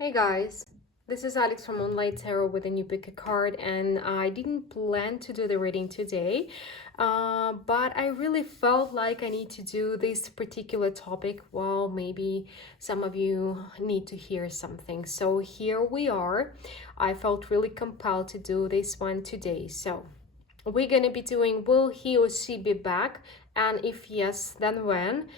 Hey guys, this is Alex from Moonlight Tarot with a new pick a card, and I didn't plan to do the reading today, but I really felt like I need to do this particular topic. Well, maybe some of you need to hear something. So here we are. I felt really compelled to do this one today. So we're gonna be doing will he or she be back, and if yes, then when.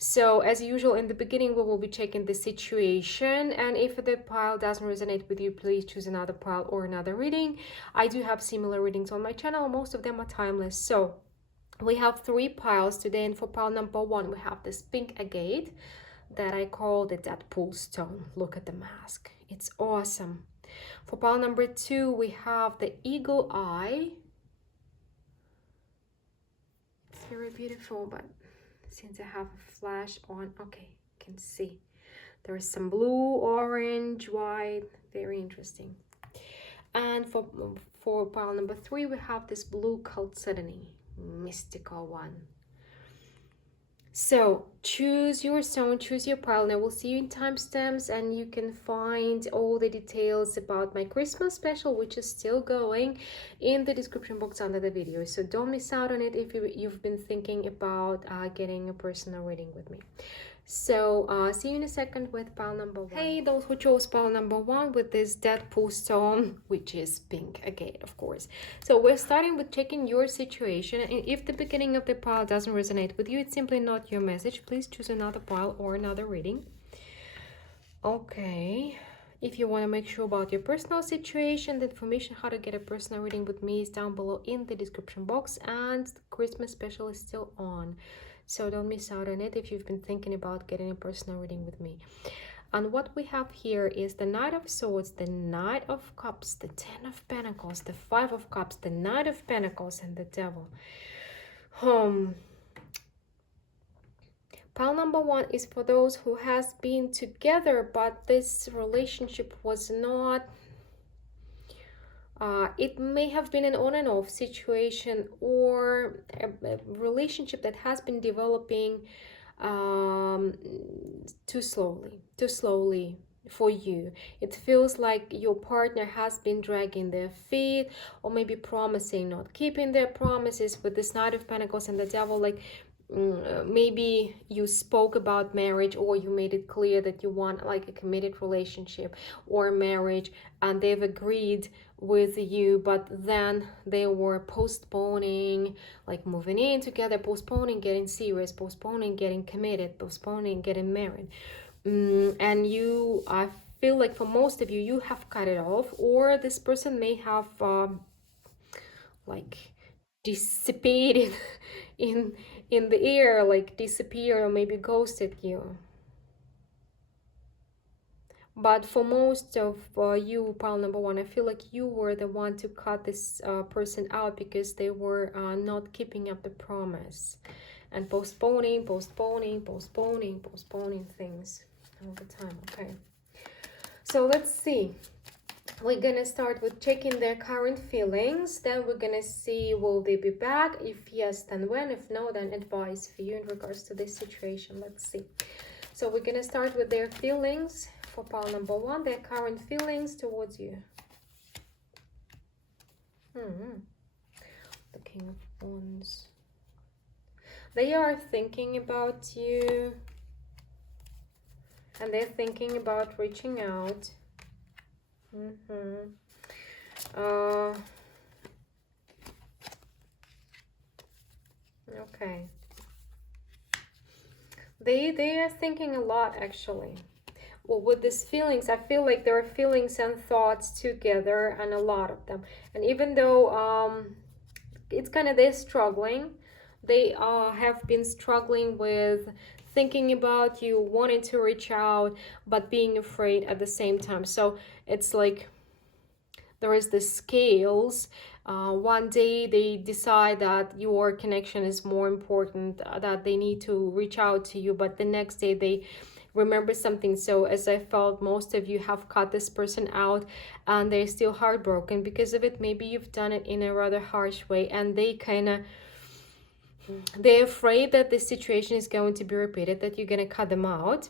So as usual, in the beginning we will be checking the situation, and if the pile doesn't resonate with you, please choose another pile or another reading. I do have similar readings on my channel. Most of them are timeless. So we have three piles today, and for pile number one we have this pink agate that I call the Deadpool stone. Look at the mask, it's awesome. For pile number two we have the eagle eye. It's very beautiful, but since I have a flash on, okay, you can see there is some blue, orange, white, very interesting. And for pile number three we have this blue chalcedony, mystical one. So choose your stone, choose your pile, and I will see you in timestamps, and you can find all the details about my Christmas special, which is still going, in the description box under the video. So don't miss out on it if you've been thinking about getting a personal reading with me. So see you in a second with pile number one. Hey, those who chose pile number one with this Deadpool stone, which is pink agate, of course. So we're starting with checking your situation, and if the beginning of the pile doesn't resonate with you, it's simply not your message. Please choose another pile or another reading. Okay. If you want to make sure about your personal situation, the information how to get a personal reading with me is down below in the description box, and the Christmas special is still on. So don't miss out on it if you've been thinking about getting a personal reading with me. And what we have here is the Knight of Swords, the Knight of Cups, the Ten of Pentacles, the Five of Cups, the Knight of Pentacles, and the Devil. Pile number one is for those who has been together, but this relationship was not it may have been an on and off situation, or a relationship that has been developing too slowly for you. It feels like your partner has been dragging their feet, or maybe promising, not keeping their promises. With this Knight of Pentacles and the Devil, like maybe you spoke about marriage, or you made it clear that you want like a committed relationship or marriage, and they've agreed with you, but then they were postponing like moving in together, postponing getting serious, postponing getting committed, postponing getting married. And you, I feel like for most of you, you have cut it off, or this person may have like dissipated in the air, like disappeared or maybe ghosted you. But for most of you, pile number one, I feel like you were the one to cut this person out because they were not keeping up the promise and postponing things all the time. Okay, so let's see. We're gonna start with checking their current feelings, then we're gonna see will they be back, if yes then when, if no then advice for you in regards to this situation. Let's see. So we're gonna start with their feelings for pile number one, their current feelings towards you. The King of Wands. They are thinking about you, and they're thinking about reaching out. Okay. They are thinking a lot, actually. Well, with these feelings, I feel like there are feelings and thoughts together, and a lot of them. And even though it's kind of they're struggling, they have been struggling with thinking about you, wanting to reach out, but being afraid at the same time. So it's like there is the scales. One day they decide that your connection is more important, that they need to reach out to you, but the next day they remember something. So as I felt, most of you have cut this person out, and they're still heartbroken because of it. Maybe you've done it in a rather harsh way, and they're afraid that this situation is going to be repeated, that you're going to cut them out.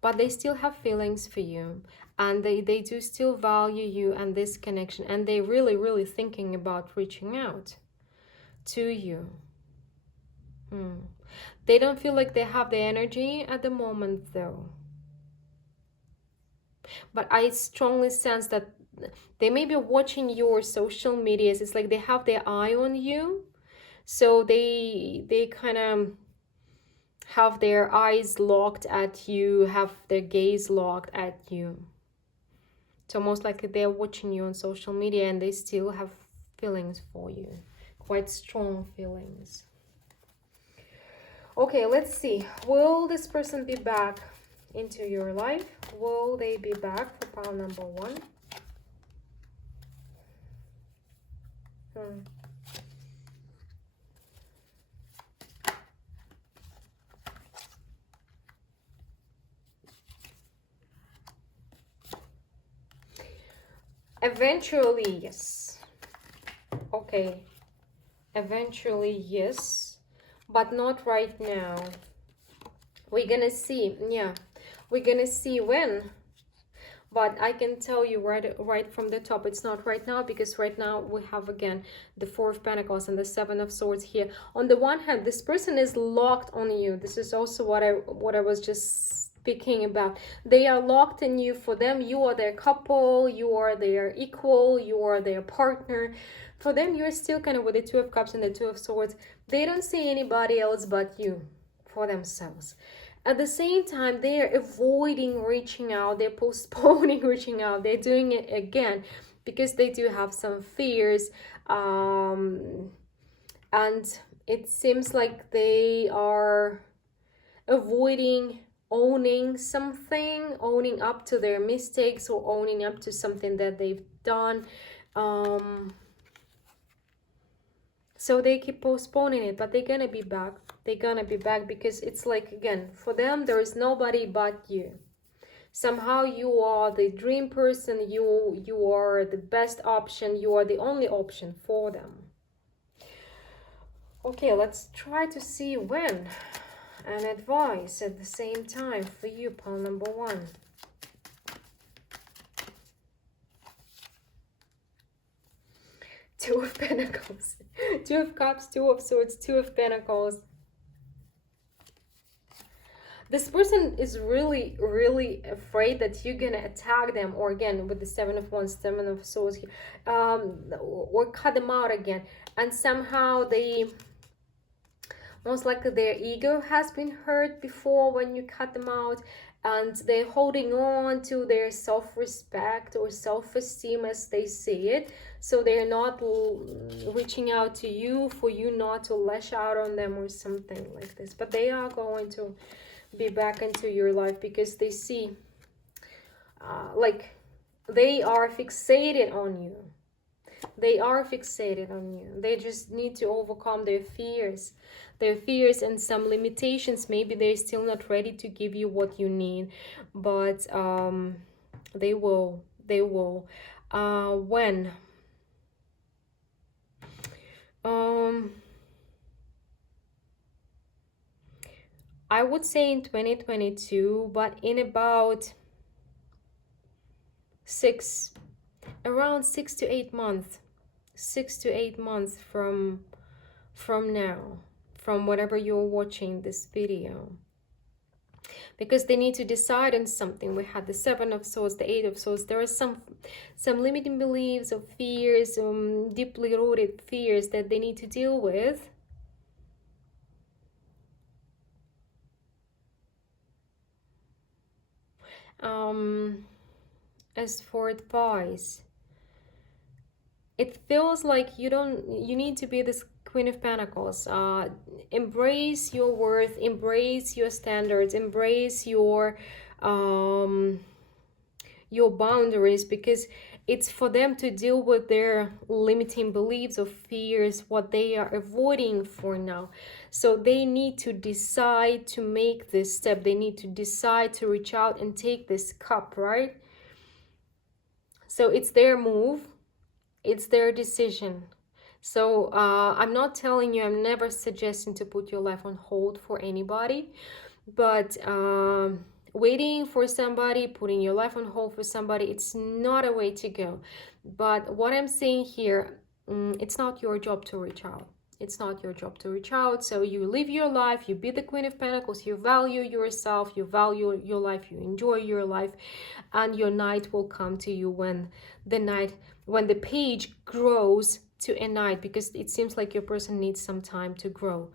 but they still have feelings for you, and they do still value you and this connection, and they really thinking about reaching out to you. They don't feel like they have the energy at the moment though, but I strongly sense that they may be watching your social medias. It's like they have their eye on you, so they kind of have their eyes locked at you, have their gaze locked at you. It's almost like they're watching you on social media and they still have feelings for you, quite strong feelings. Okay, let's see. Will this person be back into your life? Will they be back for pile number 1? Eventually, yes. Okay. Eventually, yes. But not right now. We're gonna see. Yeah. We're gonna see when. But I can tell you right from the top, it's not right now, because right now we have again the 4 of Pentacles and the 7 of Swords here. On the one hand, this person is locked on you. This is also what I was just speaking about. They are locked in you. For them, you are their couple, you are their equal, you are their partner. For them, you're still kind of with the 2 of Cups and the 2 of Swords. They don't see anybody else but you for themselves. At the same time, they're avoiding reaching out. They're postponing reaching out. They're doing it again because they do have some fears. And it seems like they are avoiding owning something, owning up to their mistakes, or owning up to something that they've done. So they keep postponing it, but they're gonna be back. They're gonna be back because it's like, again, for them, there is nobody but you. Somehow you are the dream person. You are the best option. You are the only option for them. Okay, let's try to see when. And advice at the same time for you, pile number 1. Two of Pentacles, 2 of Cups, 2 of Swords, 2 of Pentacles. This person is really afraid that you're gonna attack them, or again with the 7 of Wands, 7 of Swords here, or cut them out again. And somehow they, most likely their ego has been hurt before when you cut them out, and they're holding on to their self-respect or self-esteem as they see it. So they're not reaching out to you for you not to lash out on them or something like this. But they are going to be back into your life because they see, like, they are fixated on you. They are fixated on you. They just need to overcome their fears and some limitations. Maybe they're still not ready to give you what you need, but they will. When I would say in 2022, but in about around 6 to 8 months. 6 to 8 months from now, from whatever you're watching this video, because they need to decide on something. We had the 7 of Swords, the 8 of Swords. There are some limiting beliefs or fears, deeply rooted fears that they need to deal with. As for advice, it feels like you need to be this Queen of Pentacles. Embrace your worth, embrace your standards, embrace your boundaries, because it's for them to deal with their limiting beliefs or fears, what they are avoiding for now. So they need to decide to make this step. They need to decide to reach out and take this cup, right? So it's their move. It's their decision. So I'm not telling you, I'm never suggesting to put your life on hold for anybody. But Waiting for somebody, putting your life on hold for somebody, it's not a way to go. But what I'm saying here, it's not your job to reach out. It's not your job to reach out. So you live your life, you be the Queen of Pentacles, you value yourself, you value your life, you enjoy your life, and your knight will come to you when the page grows to a knight, because it seems like your person needs some time to grow.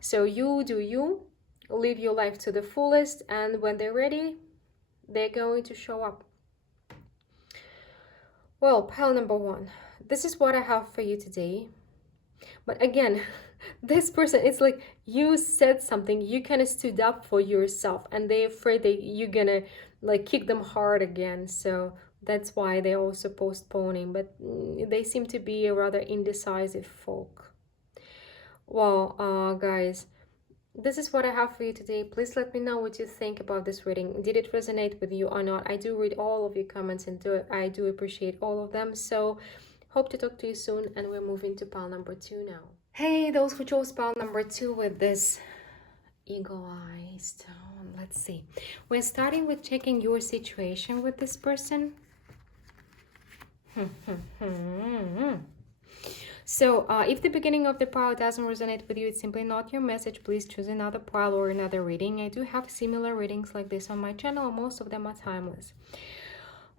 So you do you, live your life to the fullest, and when they're ready, they're going to show up. Well, pile number one, this is what I have for you today. But again, this person, it's like you said something, you kind of stood up for yourself, and they're afraid that you're gonna like kick them hard again. So that's why they're also postponing, but they seem to be a rather indecisive folk. Well, guys, this is what I have for you today. Please let me know what you think about this reading. Did it resonate with you or not? I do read all of your comments, and I do appreciate all of them. So hope to talk to you soon, and we're moving to pile number 2 now. Hey, those who chose pile number 2 with this eagle eye stone. Let's see. We're starting with checking your situation with this person. So if the beginning of the pile doesn't resonate with you, it's simply not your message. Please choose another pile or another reading. I do have similar readings like this on my channel. Most of them are timeless.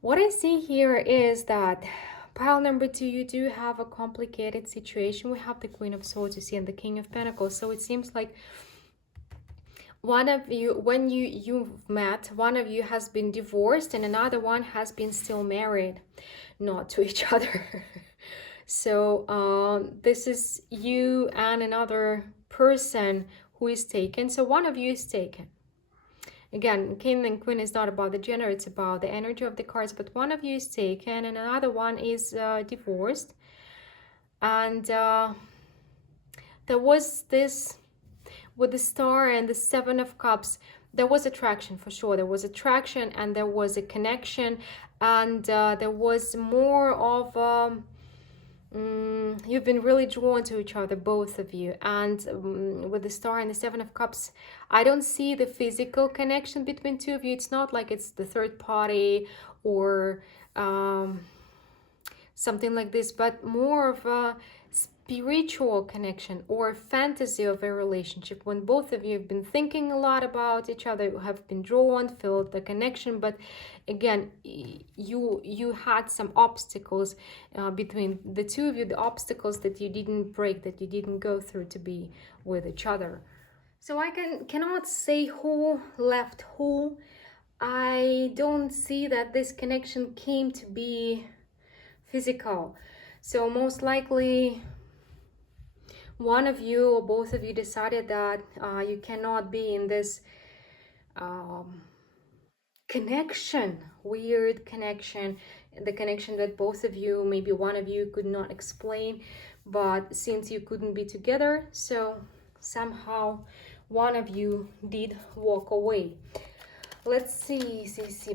What I see here is that pile number 2, you do have a complicated situation. We have the Queen of Swords, you see, and the King of Pentacles. So it seems like one of you, when you've met, one of you has been divorced and another one has been still married, not to each other. So this is you and another person who is taken. So one of you is taken. Again, King and Queen is not about the gender, it's about the energy of the cards. But one of you is taken and another one is divorced. And there was this, with the Star and the Seven of Cups, there was attraction for sure. There was attraction and there was a connection. And there was more of... you've been really drawn to each other, both of you. And with the Star and the Seven of Cups, I don't see the physical connection between two of you. It's not like it's the third party or something like this, but more of a spiritual connection or fantasy of a relationship, when both of you have been thinking a lot about each other, have been drawn, felt the connection. But again, you had some obstacles between the two of you, the obstacles that you didn't break, that you didn't go through to be with each other. So I cannot say who left who. I don't see that this connection came to be physical. So most likely one of you or both of you decided that you cannot be in this connection, weird connection, the connection that both of you, maybe one of you could not explain, but since you couldn't be together, so somehow one of you did walk away. Let's see,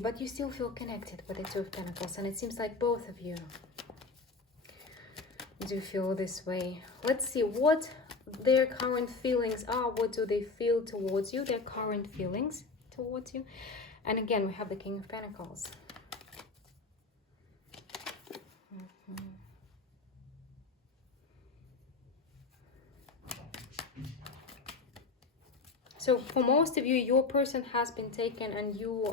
but you still feel connected with the Two of Pentacles, and it seems like both of you do feel this way. Let's see what their current feelings are. What do they feel towards you? Their current feelings towards you. And again, we have the King of Pentacles. So for most of you, your person has been taken, and you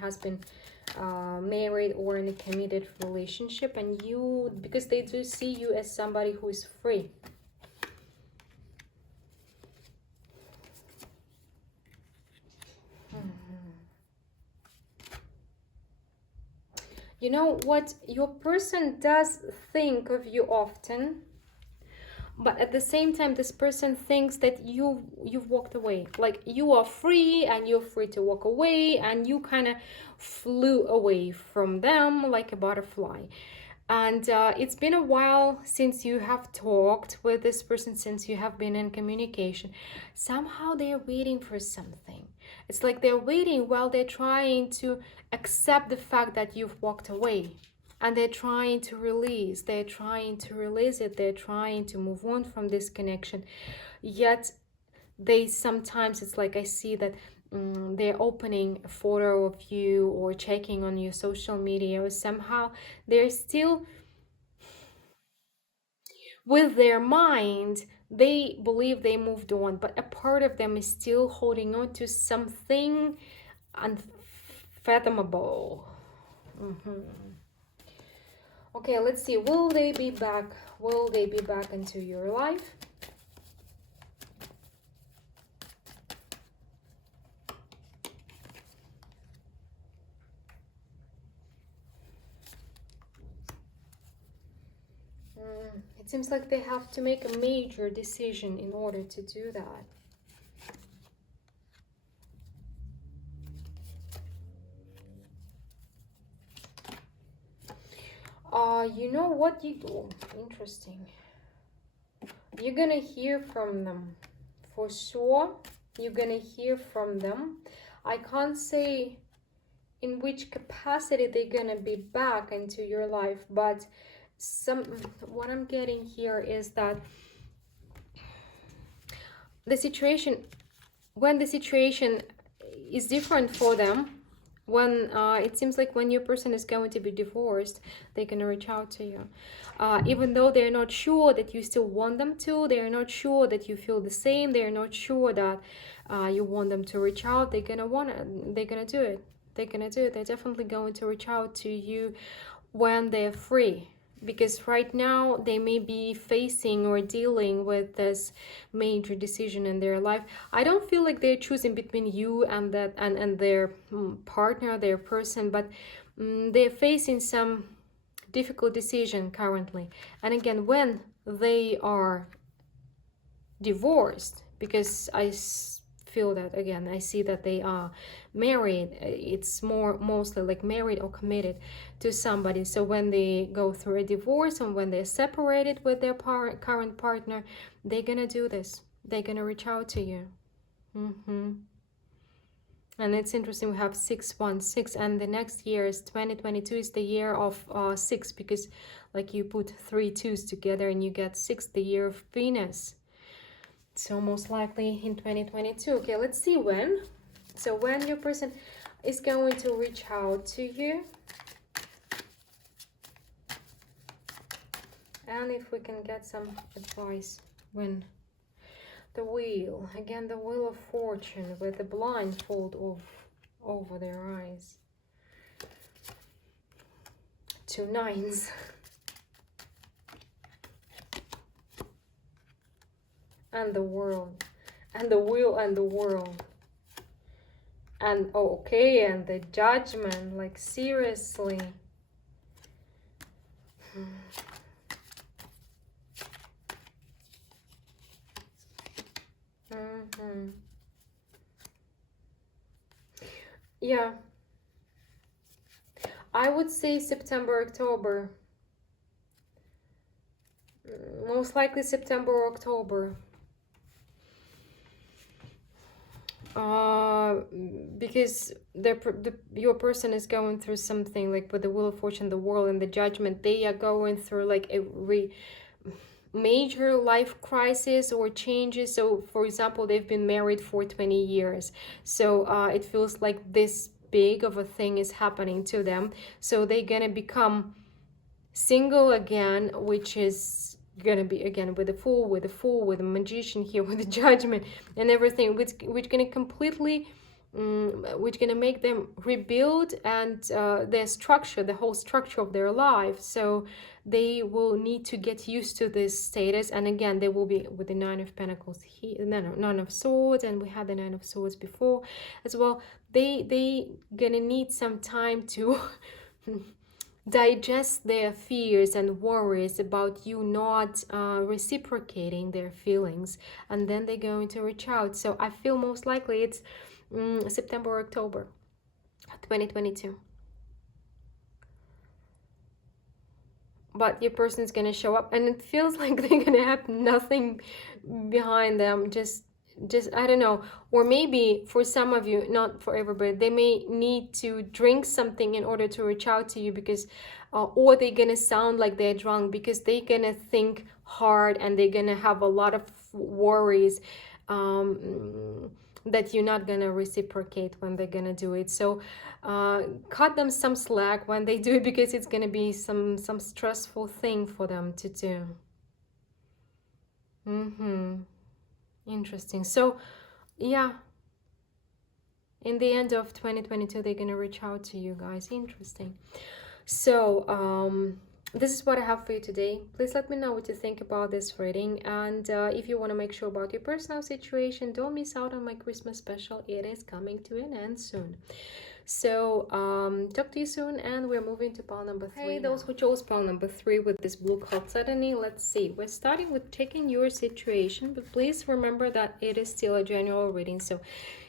has been married or in a committed relationship, and you, because they do see you as somebody who is free. You know what, your person does think of you often, but at the same time this person thinks that you've walked away, like you are free and you're free to walk away, and you kind of flew away from them like a butterfly. And it's been a while since you have talked with this person, since you have been in communication. Somehow they're waiting for something. It's like they're waiting while they're trying to accept the fact that you've walked away. And they're trying to release, they're trying to release it, they're trying to move on from this connection. Yet they sometimes, it's like I see that they're opening a photo of you or checking on your social media, or somehow they're still with their mind, they believe they moved on, but a part of them is still holding on to something unfathomable. Okay, let's see. Will they be back? Will they be back into your life? It seems like they have to make a major decision in order to do that. You know what you do? Interesting. You're gonna hear from them. For sure, you're gonna hear from them. I can't say in which capacity they're gonna be back into your life, but what I'm getting here is that the situation, when the situation is different for them, when it seems like when your person is going to be divorced, they're going to reach out to you, even though they're not sure that you still want them to, they're not sure that you feel the same, they're not sure that you want them to reach out. They're going to do it. They're definitely going to reach out to you when they're free, because right now they may be facing or dealing with this major decision in their life. I don't feel like they're choosing between you and that and their partner, their person, but they're facing some difficult decision currently. And again, when they are divorced, because I feel that, again, I see that they are married, it's mostly like married or committed to somebody. So when they go through a divorce and when they're separated with their current partner, they're gonna do this. They're gonna reach out to you. And it's interesting, we have 616, and the next year is 2022, is the year of 6, because like you put 3 2s together and you get 6, the year of Venus. So most likely in 2022. Okay, let's see when. So when your person is going to reach out to you. And if we can get some advice when the wheel, again, the wheel of fortune with the blindfold over their eyes. 2 9s. And the world, and the wheel, and the world, and okay, and the judgment, like seriously. Yeah, I would say September, October. Most likely September or October. Because your person is going through something, like with the wheel of fortune, the world, and the judgment. They are going through like a major life crisis or changes. So for example, they've been married for 20 years, so it feels like this big of a thing is happening to them. So they're gonna become single again, which is gonna be again with the fool, with the magician here, with the judgment and everything, which gonna completely which gonna make them rebuild and their structure, the whole structure of their life. So they will need to get used to this status. And again, they will be with the 9 of Pentacles here, Nine of Swords, and we had the 9 of Swords before as well. They gonna need some time to digest their fears and worries about you not reciprocating their feelings, and then they're going to reach out. So I feel most likely it's September or October 2022. But your person's gonna show up, and it feels like they're gonna have nothing behind them, just I don't know. Or maybe for some of you, not for everybody, they may need to drink something in order to reach out to you, because or they're gonna sound like they're drunk, because they're gonna think hard and they're gonna have a lot of worries. that you're not gonna reciprocate when they're gonna do it. So cut them some slack when they do it, because it's gonna be some stressful thing for them to do. Interesting. So yeah, in the end of 2022 they're gonna reach out to you guys. Interesting. So this is what I have for you today. Please let me know what you think about this reading, and if you want to make sure about your personal situation, don't miss out on my Christmas special. It is coming to an end soon. So talk to you soon, and we're moving to pile number 3. Hey, those who chose pile number 3 with this blue card suddenly, let's see. We're starting with checking your situation, but please remember that it is still a general reading. So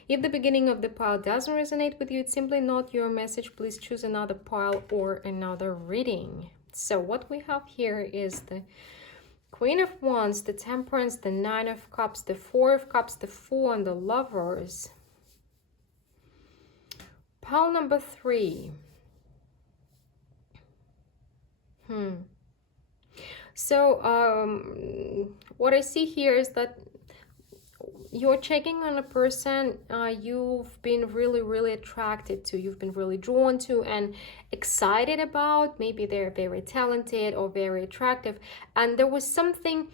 if the beginning of the pile doesn't resonate with you, it's simply not your message. Please choose another pile or another reading. So what we have here is the Queen of Wands, the Temperance, the Nine of Cups, the Four of Cups, the Fool, and the Lovers. Pile number 3. So what I see here is that you're checking on a person you've been really attracted to, you've been really drawn to and excited about. Maybe they're very talented or very attractive, and there was something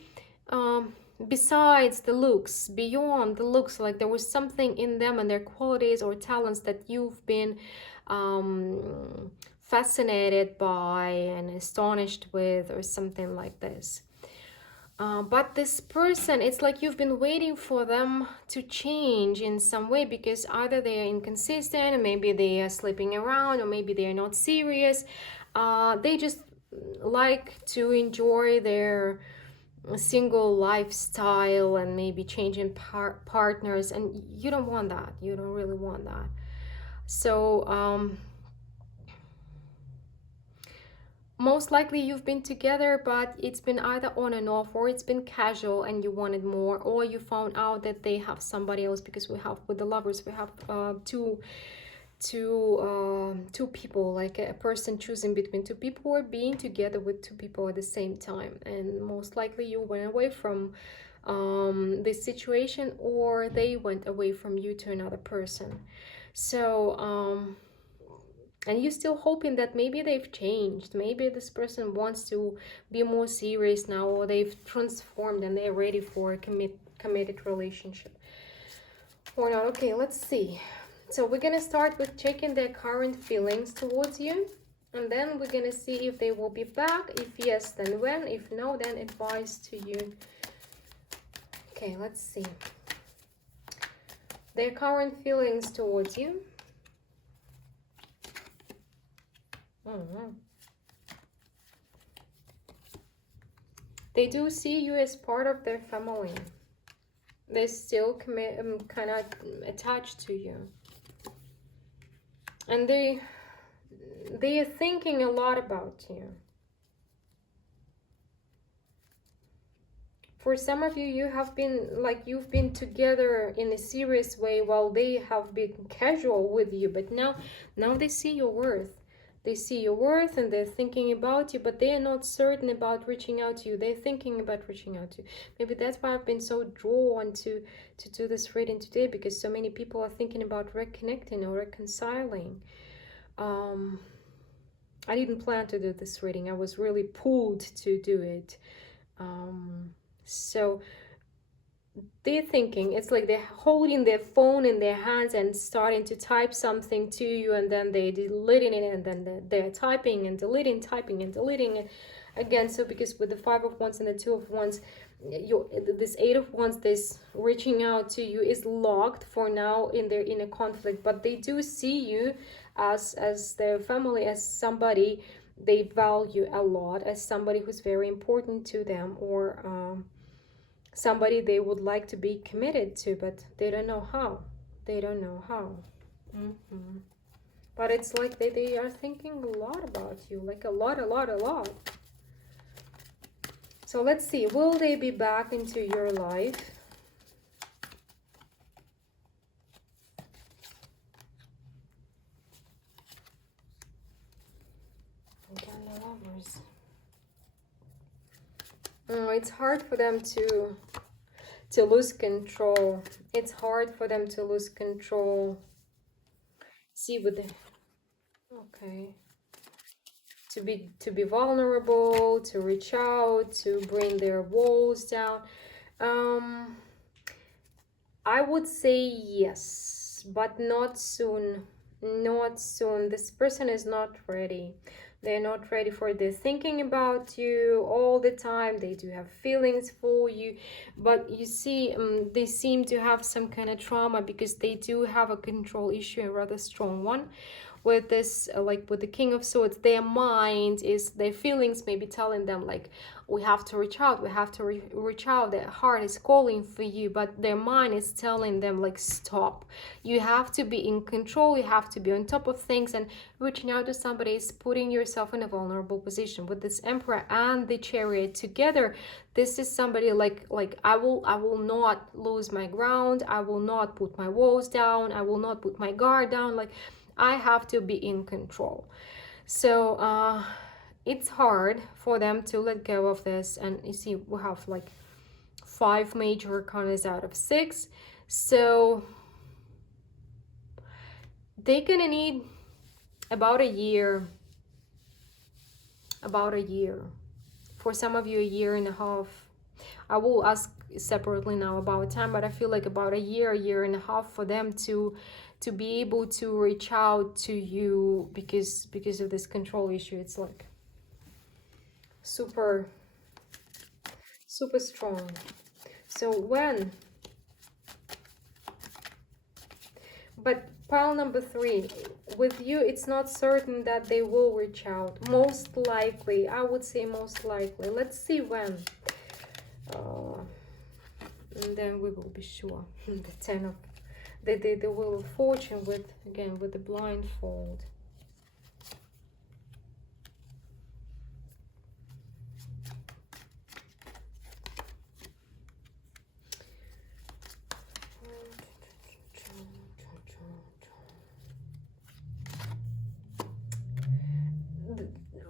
besides the looks, beyond the looks, like there was something in them and their qualities or talents that you've been fascinated by and astonished with, or something like this. But this person, it's like you've been waiting for them to change in some way, because either they are inconsistent, or maybe they are sleeping around, or maybe they are not serious. They just like to enjoy their single lifestyle and maybe changing partners, and you don't want that. You don't really want that. So most likely you've been together, but it's been either on and off, or it's been casual and you wanted more, or you found out that they have somebody else, because we have, with the Lovers, we have two people, like a person choosing between two people, or being together with two people at the same time. And most likely you went away from this situation, or they went away from you to another person. So and you're still hoping that maybe they've changed, maybe this person wants to be more serious now, or they've transformed and they're ready for a committed relationship or not. Okay, let's see. So we're gonna start with checking their current feelings towards you, and then we're gonna see if they will be back. If yes, then when. If no, then advice to you. Okay, let's see their current feelings towards you. They do see you as part of their family. They're still kind of attached to you, and they are thinking a lot about you. For some of you, you have been like, you've been together in a serious way while they have been casual with you, but now they see your worth. They see your worth and they're thinking about you, but they are not certain about reaching out to you. They're thinking about reaching out to you. Maybe that's why I've been so drawn to do this reading today, because so many people are thinking about reconnecting or reconciling. I didn't plan to do this reading. I was really pulled to do it. So they're thinking, it's like they're holding their phone in their hands and starting to type something to you, and then they're deleting it, and then they're typing and deleting, typing and deleting it again. So because with the Five of Wands and the Two of Wands, this Eight of Wands, this reaching out to you is locked for now in their inner conflict, but they do see you as their family, as somebody they value a lot, as somebody who's very important to them, or somebody they would like to be committed to, but they don't know how. They don't know how. But it's like they are thinking a lot about you, like a lot. So let's see, will they be back into your life? Again, the Lovers. Oh, it's hard for them to to lose control. It's hard for them to lose control. See with the, okay, to be vulnerable, to reach out, to bring their walls down. um I would say yes, but not soon. Not soon. This person is not ready. They're not ready for this. Thinking about you all the time. They do have feelings for you. But you see, they seem to have some kind of trauma because they do have a control issue, a rather strong one. With this, like with the King of Swords, their mind is, their feelings may be telling them like, we have to reach out, we have to reach out, their heart is calling for you, but their mind is telling them like, stop, you have to be in control, you have to be on top of things. And reaching out to somebody is putting yourself in a vulnerable position. With this Emperor and the Chariot together, this is somebody like I will not lose my ground, I will not put my walls down, I will not put my guard down, like I have to be in control. So it's hard for them to let go of this. And you see, we have like 5 major arcanas out of 6. So they're gonna need about a year. About a year. For some of you, a year and a half. I will ask separately now about time, but I feel like about a year and a half for them to be able to reach out to you because of this control issue. It's like super strong. So when, but pile number 3, with you, it's not certain that they will reach out. Most likely, I would say most likely. Let's see when. And then we will be sure. The 10 of the Wheel of Fortune, with again with the blindfold.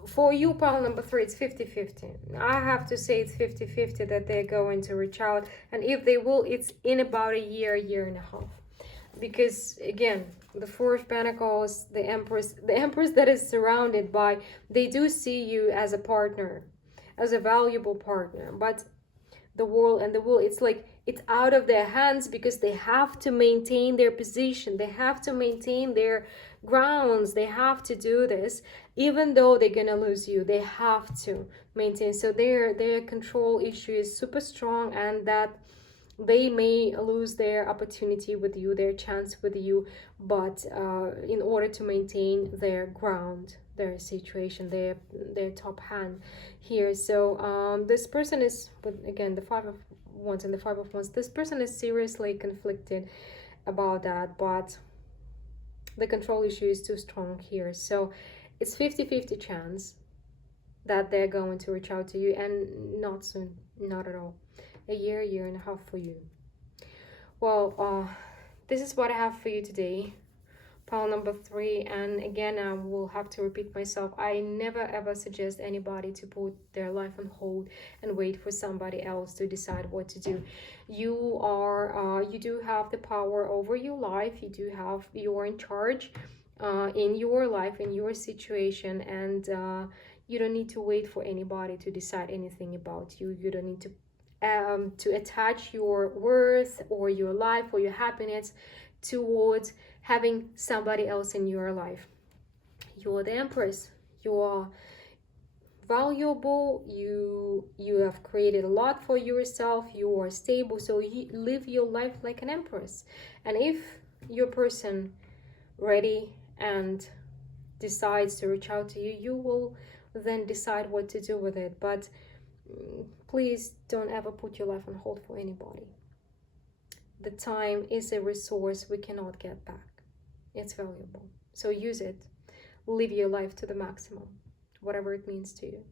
For you, pile number 3, it's 50-50. I have to say it's 50-50 that they're going to reach out. And if they will, it's in about a year and a half. Because, again, the 4 of Pentacles, the Empress that is surrounded by, they do see you as a partner, as a valuable partner. But the World and the Will, it's like, it's out of their hands because they have to maintain their position. They have to maintain their grounds. They have to do this. Even though they're gonna lose you, they have to maintain. So their control issue is super strong, and that they may lose their opportunity with you, their chance with you, but in order to maintain their ground, their situation, their top hand here. So this person is, with again the 5 of Wands and the 5 of Wands, this person is seriously conflicted about that, but the control issue is too strong here. So it's 50-50 chance that they're going to reach out to you, and not soon, not at all. A year and a half for you. Well, this is what I have for you today, pile number 3. And again, I will have to repeat myself. I never ever suggest anybody to put their life on hold and wait for somebody else to decide what to do. You do have the power over your life. You're in charge in your life, in your situation, and you don't need to wait for anybody to decide anything about you. You don't need to attach your worth or your life or your happiness towards having somebody else in your life. You are the Empress. You are valuable. You have created a lot for yourself. You are stable. So you live your life like an Empress. And if your person ready and decides to reach out to you, you will then decide what to do with it. But please don't ever put your life on hold for anybody. The time is a resource we cannot get back. It's valuable. So use it. Live your life to the maximum, whatever it means to you.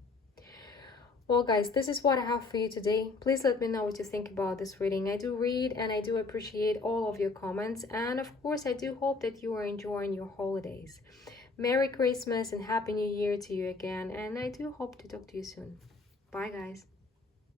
Well, guys, this is what I have for you today. Please let me know what you think about this reading. I do read and I do appreciate all of your comments. And of course, I do hope that you are enjoying your holidays. Merry Christmas and Happy New Year to you again. And I do hope to talk to you soon. Bye, guys.